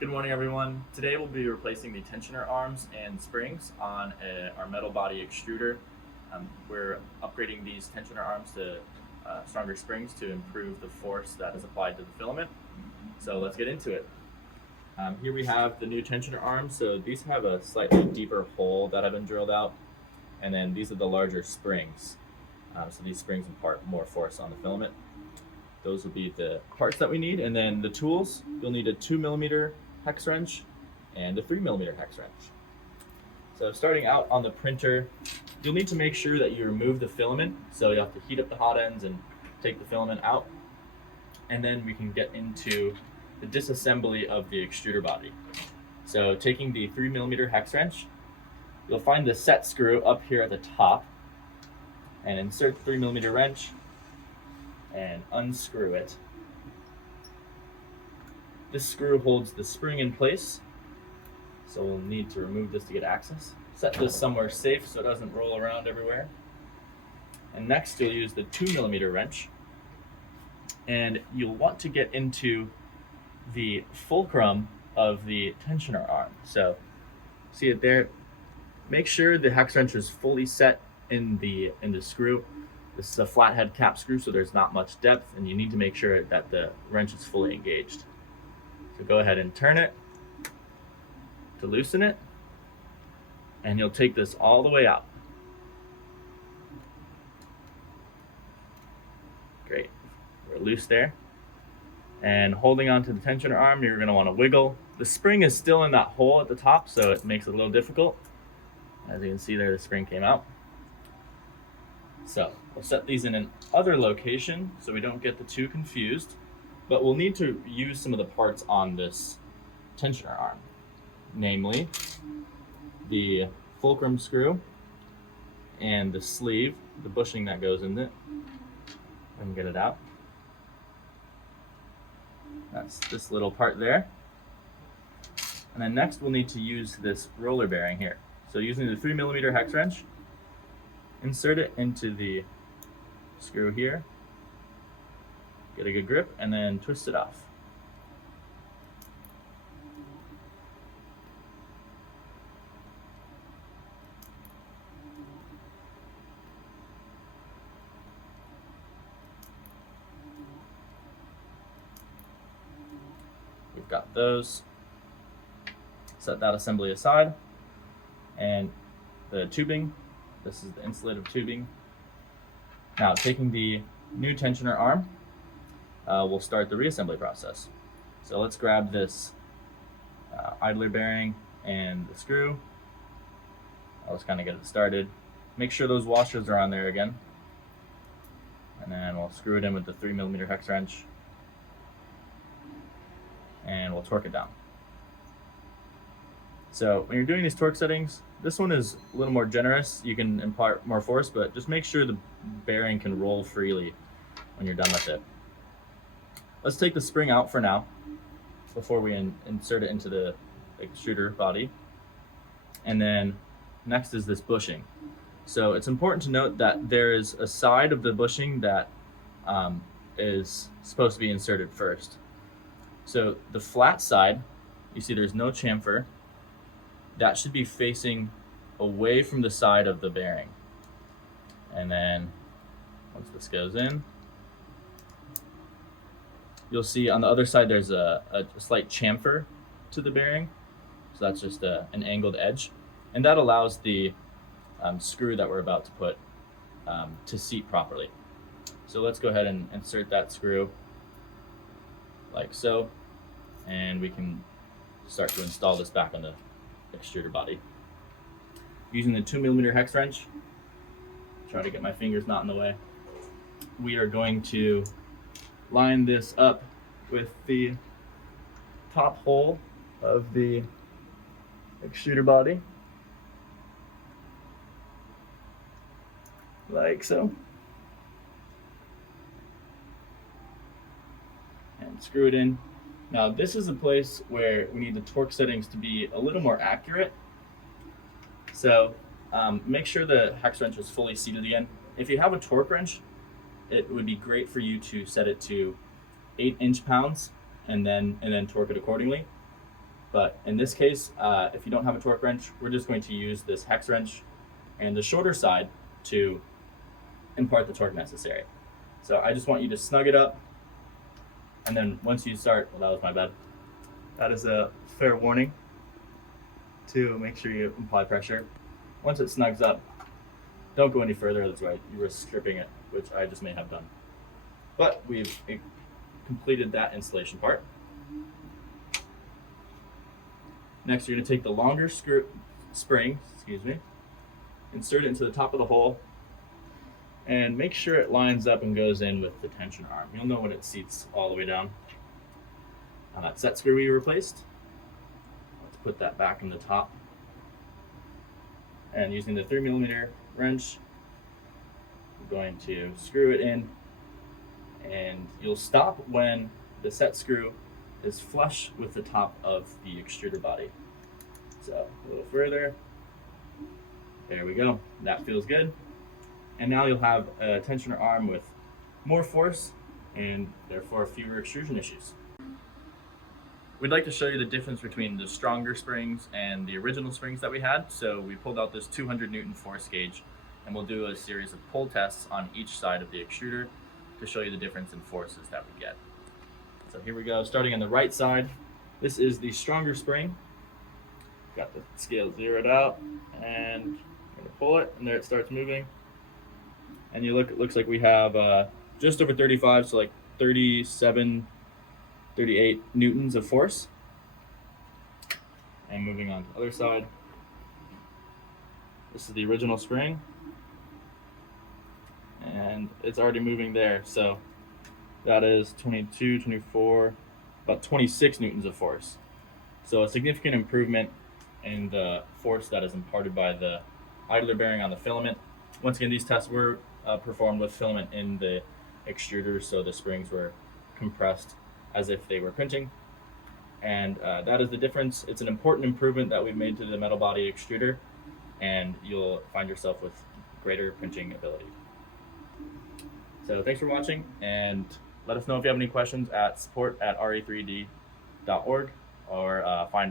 Good morning, everyone. Today we'll be replacing the tensioner arms and springs on our metal body extruder. We're upgrading these tensioner arms to stronger springs to improve the force that is applied to the filament. So let's get into it. Here we have the new tensioner arms. So these have a slightly deeper hole that have been drilled out, and then these are the larger springs. So these springs impart more force on the filament. Those will be the parts that we need, and then the tools. You'll need a 2mm hex wrench and a 3mm hex wrench. So starting out on the printer, you'll need to make sure that you remove the filament. So you have to heat up the hot ends and take the filament out, and then we can get into the disassembly of the extruder body. So taking the 3mm hex wrench, you'll find the set screw up here at the top, and insert the 3mm wrench and unscrew it. This screw holds the spring in place, so we'll need to remove this to get access. Set this somewhere safe so it doesn't roll around everywhere. And next you'll use the 2mm wrench, and you'll want to get into the fulcrum of the tensioner arm. So see it there? Make sure the hex wrench is fully set in the screw. This is a flathead cap screw, so there's not much depth, and you need to make sure that the wrench is fully engaged. So go ahead and turn it to loosen it, and you'll take this all the way out. Great, we're loose there. And holding onto the tensioner arm, you're going to want to wiggle. The spring is still in that hole at the top, so it makes it a little difficult. As you can see there, the spring came out. So we'll set these in another location so we don't get the two confused, but we'll need to use some of the parts on this tensioner arm, namely the fulcrum screw and the sleeve, the bushing that goes in it. And get it out. That's this little part there. And then next we'll need to use this roller bearing here. So using the 3mm hex wrench, insert it into the screw here, get a good grip, and then twist it off. We've got those. Set that assembly aside. And the tubing, this is the insulative tubing. Now taking the new tensioner arm, we'll start the reassembly process. So let's grab this idler bearing and the screw. Let's kind of get it started. Make sure those washers are on there again. And then we'll screw it in with the 3mm hex wrench. And we'll torque it down. So when you're doing these torque settings, this one is a little more generous. You can impart more force, but just make sure the bearing can roll freely when you're done with it. Let's take the spring out for now before we insert it into the extruder body. And then next is this bushing. So it's important to note that there is a side of the bushing that is supposed to be inserted first. So the flat side, you see there's no chamfer. That should be facing away from the side of the bearing. And then once this goes in, you'll see on the other side there's a slight chamfer to the bearing. So that's just an angled edge. And that allows the screw that we're about to put to seat properly. So let's go ahead and insert that screw like so. And we can start to install this back on the extruder body. Using the 2mm hex wrench, try to get my fingers not in the way. We are going to line this up with the top hole of the extruder body, like so, and screw it in. Now this is a place where we need the torque settings to be a little more accurate. So make sure the hex wrench is fully seated again. If you have a torque wrench, it would be great for you to set it to 8 inch-pounds and then torque it accordingly. But in this case, if you don't have a torque wrench, we're just going to use this hex wrench and the shorter side to impart the torque necessary. So I just want you to snug it up, and then once you start, well, that was my bad. That is a fair warning to make sure you apply pressure. Once it snugs up, don't go any further, that's right, you risk stripping it, which I just may have done. But we've completed that installation part. Next, you're going to take the longer spring, insert it into the top of the hole, and make sure it lines up and goes in with the tension arm. You'll know when it seats all the way down. Now that set screw we replaced, let's put that back in the top. And using the 3mm wrench, I'm going to screw it in, and you'll stop when the set screw is flush with the top of the extruder body. So a little further, there we go, that feels good. And now you'll have a tensioner arm with more force and therefore fewer extrusion issues. We'd like to show you the difference between the stronger springs and the original springs that we had. So we pulled out this 200 Newton force gauge, and we'll do a series of pull tests on each side of the extruder to show you the difference in forces that we get. So here we go, starting on the right side. This is the stronger spring. Got the scale zeroed out, and I'm gonna pull it, and there it starts moving. And you look, it looks like we have just over 35, so like 37, 38 newtons of force. And moving on to the other side. This is the original spring, and it's already moving there. So that is 22, 24, about 26 newtons of force. So a significant improvement in the force that is imparted by the idler bearing on the filament. Once again, these tests were performed with filament in the extruder, so the springs were compressed as if they were printing. And that is the difference. It's an important improvement that we've made to the metal body extruder, and you'll find yourself with greater printing ability. So thanks for watching, and let us know if you have any questions at support@re3d.org, or find